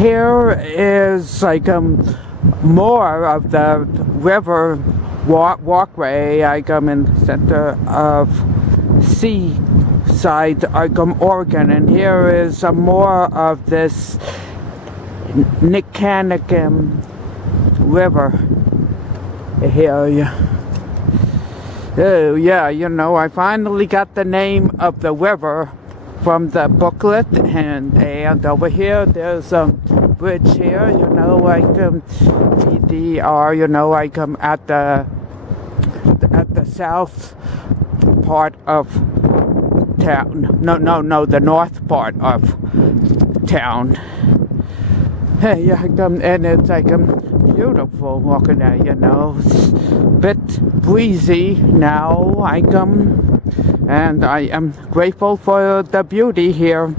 here is like more of the river walkway, like in the center of Seaside, Oregon, and here is more of this Necanicum river here. Oh yeah, you know, I finally got the name of the river from the booklet, and over here there's a bridge here, you know, like DDR, you know, like at the south part of town. No, the north part of town. Hey, yeah, and it's like beautiful walking there, you know. It's a bit breezy now, and I am grateful for the beauty here